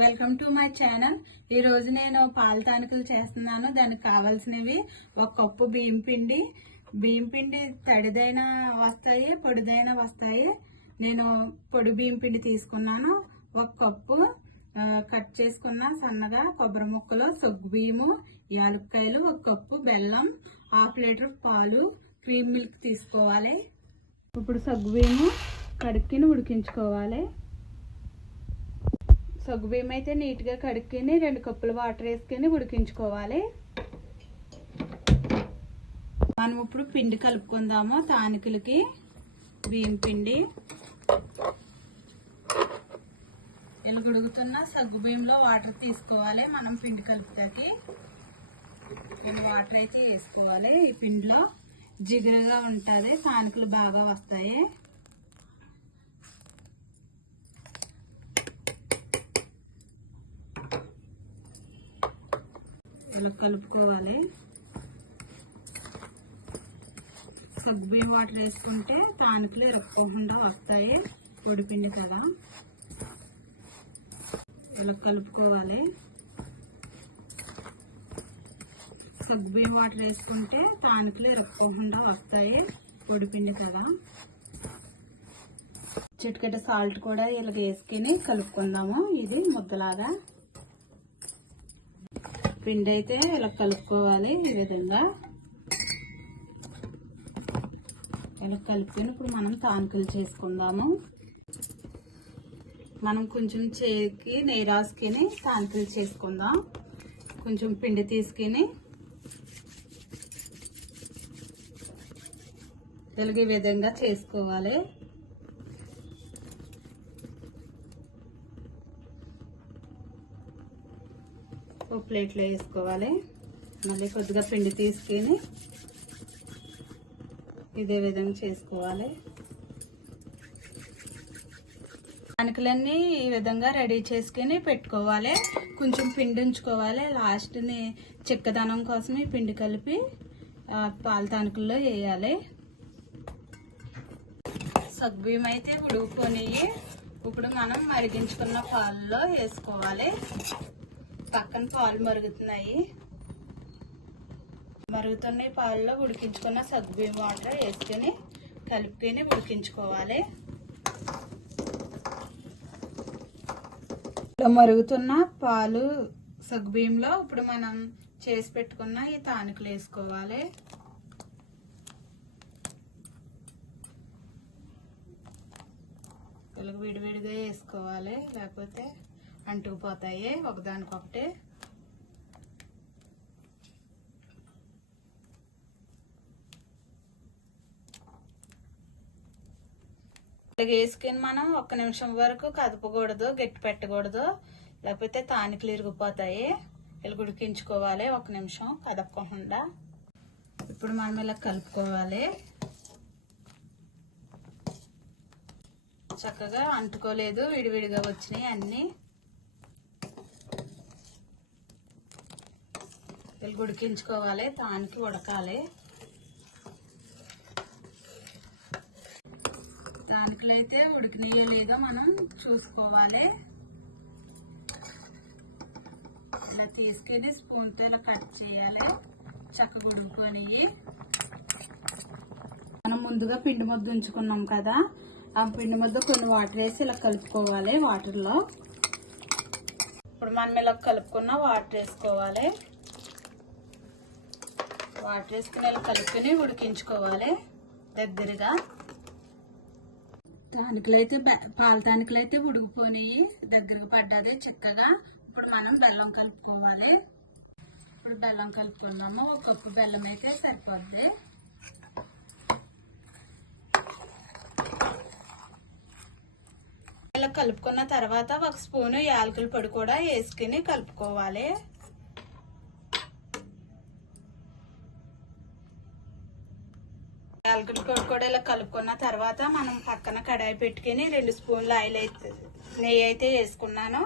Welcome to my channel. ఈరోజు నేను పాల తానికలు చేస్తున్నాను. దానికి కావాల్సినవి ఒక కప్పు బియ్యం పిండి. బియ్యం పిండి తడిదైనా వస్తాయి పొడిదైనా వస్తాయి. నేను పొడి బియ్యం పిండి తీసుకున్నాను. ఒక కప్పు కట్ చేసుకున్న సన్నగా కొబ్బరి ముక్కలు సొగ్గు బియ్యము యాలక్కాయలు ఒక కప్పు బెల్లం హాఫ్ లీటర్ పాలు క్రీమ్ మిల్క్ తీసుకోవాలి. ఇప్పుడు సగ్గు బియ్యము కడుక్కిని ఉడికించుకోవాలి. సగ్గు బియ్యం అయితే నీట్గా కడుక్కుని రెండు కప్పులు వాటర్ వేసుకొని ఉడికించుకోవాలి. మనం ఇప్పుడు పిండి కలుపుకుందాము తానికలకి బియ్యం పిండి. ఎలుగుడుగుతున్న సగ్గు బియ్యంలో వాటర్ తీసుకోవాలి మనం పిండి కలుపుతాకి. నేను వాటర్ అయితే వేసుకోవాలి ఈ పిండిలో. జిగురుగా ఉంటుంది తానికలు బాగా వస్తాయి. ఇలా కలుపుకోవాలి. సగ్గుబియ్యం వాటర్ వేసుకుంటే తానికలు ఇరుక్కోకుండా వస్తాయి. పొడిపిండి కూడా. ఇలా కలుపుకోవాలి. సగ్గుబియ్యం వాటర్ వేసుకుంటే తానికలు ఇరుక్కోకుండా వస్తాయి. పొడిపిండి కూడా. చిటికెట సాల్ట్ కూడా ఇలా వేసుకుని కలుపుకుందాము. ఇది ముద్దలాగా. పిండి అయితే ఇలా కలుపుకోవాలి ఈ విధంగా. ఇలా కలుపుకొని ఇప్పుడు మనం తానుకలు చేసుకుందాము. మనం కొంచెం చేకి నెయ్యి రాసుకొని తానుకలు చేసుకుందాం. కొంచెం పిండి తీసుకొని ఇలాగ విధంగా చేసుకోవాలి. ఒక ప్లేట్లో వేసుకోవాలి. మళ్ళీ కొద్దిగా పిండి తీసుకొని ఇదే విధంగా చేసుకోవాలి. అణుకులన్నీ ఈ విధంగా రెడీ చేసుకొని పెట్టుకోవాలి. కొంచెం పిండి ఉంచుకోవాలి. లాస్ట్ని చిక్కదనం కోసం ఈ పిండి కలిపి పాల తానుకుల్లో వేయాలి. సగ్గుబియ్యం అయితే ఉడుకుకొని ఇప్పుడు మనం మరిగించుకున్న పాలలో వేసుకోవాలి. పక్కన పాలు మరుగుతున్నాయి. మరుగుతున్న ఈ పాలలో ఉడికించుకున్న సగ్గుబియ్యం వాటర్ వేసుకొని కలుపుకొని ఉడికించుకోవాలి. మరుగుతున్న పాలు సగ్గుబియ్యంలో ఇప్పుడు మనం చేసి పెట్టుకున్న ఈ తానుకులు వేసుకోవాలి. విడివిడిగా వేసుకోవాలి. లేకపోతే అంటుకుపోతాయి ఒకదానికొకటి. ఇలాగ వేసుకుని మనం ఒక్క నిమిషం వరకు కదపకూడదు గట్టి పెట్టకూడదు లేకపోతే తానికలు ఇరిగిపోతాయి. ఇలా ఉడికించుకోవాలి ఒక నిమిషం కదపకుండా. ఇప్పుడు మనం ఇలా కలుపుకోవాలి. చక్కగా అంటుకోలేదు విడివిడిగా వచ్చినాయి అన్నీ. ఉడికించుకోవాలి తానికి ఉడకాలి. దానికిలో అయితే ఉడికినాయో లేదో మనం చూసుకోవాలి. ఇలా తీసుకెళ్ళి స్పూన్తో ఇలా కట్ చేయాలి. చక్కగా ఉడుకొని మనం ముందుగా పిండి ముద్ద ఉంచుకున్నాం కదా ఆ పిండి ముద్ద కొన్ని వాటర్ వేసి ఇలా కలుపుకోవాలి వాటర్లో. ఇప్పుడు మనం ఇలా కలుపుకున్న వాటర్ వేసుకోవాలి. వాటర్ వేసుకుని ఇలా కలుపుకొని ఉడికించుకోవాలి దగ్గరగా. తానికలు అయితే పాల తానికలు అయితే ఉడికిపోయి దగ్గరకు పడ్డది చిక్కగా. ఇప్పుడు మనం బెల్లం కలుపుకోవాలి. ఇప్పుడు బెల్లం కలుపుకున్నాము. ఒక కప్పు బెల్లం అయితే సరిపోద్ది. ఇలా కలుపుకున్న తర్వాత ఒక స్పూను యాలకుల పొడి కూడా వేసుకుని కలుపుకోవాలి. యాలకులు పొడి కూడా ఇలా కలుపుకున్న తర్వాత మనం పక్కన కడాయి పెట్టుకుని రెండు స్పూన్లు ఆయిల్ అయితే నెయ్యి అయితే వేసుకున్నాను.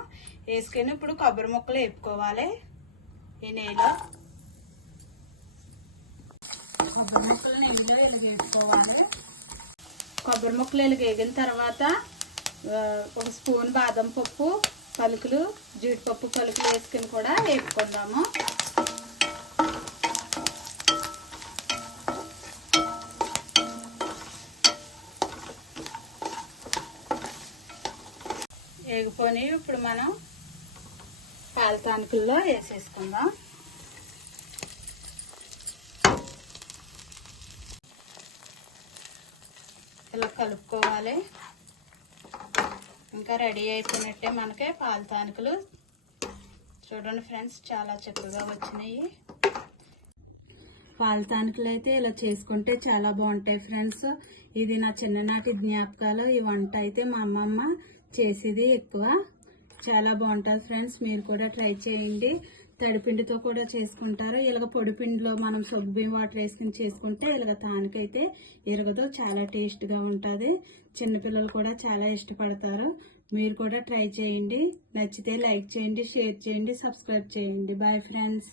వేసుకుని ఇప్పుడు కొబ్బరి ముక్కలు వేపుకోవాలి ఈ నెయ్యిలో. కొబ్బరి ముక్కలు నెయ్యిలో వేసుకోవాలి కొబ్బరి ముక్కలు వేగిన తర్వాత ఒక స్పూన్ బాదం పప్పు పలుకులు జీడిపప్పు పలుకులు వేసుకుని కూడా వేపుకుందాము. వేగిపోయి ఇప్పుడు మనం పాల తానుకుల్లో వేసేసుకుందాం. ఇలా కలుపుకోవాలి. ఇంకా రెడీ అయిపోయినట్టే మనకి పాల తానుకులు. చూడండి ఫ్రెండ్స్ చాలా చక్కగా వచ్చినాయి. పాల తానుకులు అయితే ఇలా చేసుకుంటే చాలా బాగుంటాయి ఫ్రెండ్స్. ఇది నా చిన్ననాటి జ్ఞాపకాలు. ఈ వంట అయితే మా అమ్మమ్మ చేసేది ఎక్కువ. చాలా బాగుంటుంది ఫ్రెండ్స్. మీరు కూడా ట్రై చేయండి. తడిపిండితో కూడా చేసుకుంటారు. ఇలాగ పొడిపిండిలో మనం సగ్గు వాటర్ వేసుకుని చేసుకుంటే ఇలాగ తానికైతే ఎరగదు. చాలా టేస్ట్గా ఉంటుంది. చిన్నపిల్లలు కూడా చాలా ఇష్టపడతారు. మీరు కూడా ట్రై చేయండి. నచ్చితే లైక్ చేయండి షేర్ చేయండి సబ్స్క్రైబ్ చేయండి. Bye friends